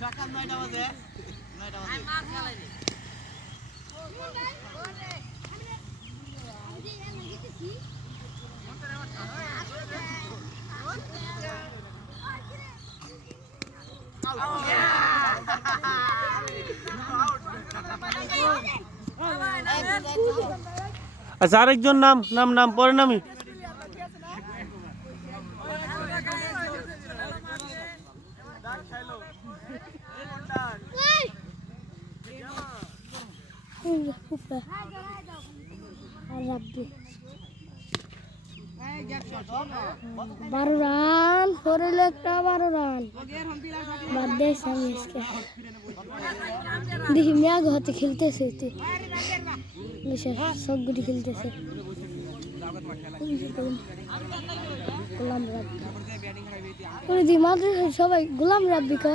সকাল 9টা বাজে 9টা বাজে মার খেলাই রে আচ্ছা আরেকজন নাম পরে নামি বারো রান ফোরেল একটা 12 রান বাদ দেশ আমি দেখি মেয়াগ হতে খেলতেছে সবগুলি খেলতেছে গোলাম রাব্বি মাদ্রাসার সবাই গোলাম রাব্বি কা